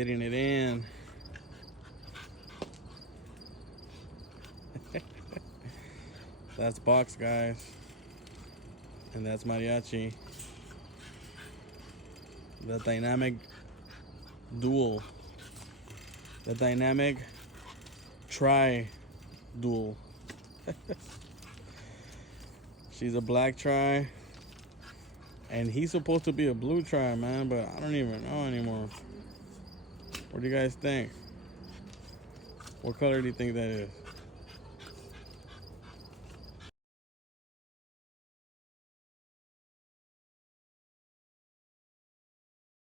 getting it in. That's Box, guys. And that's Mariachi. The dynamic duel. The dynamic tri-duel. She's a black tri. And he's supposed to be a blue tri, man. But I don't even know anymore. What do you guys think? What color do you think that is?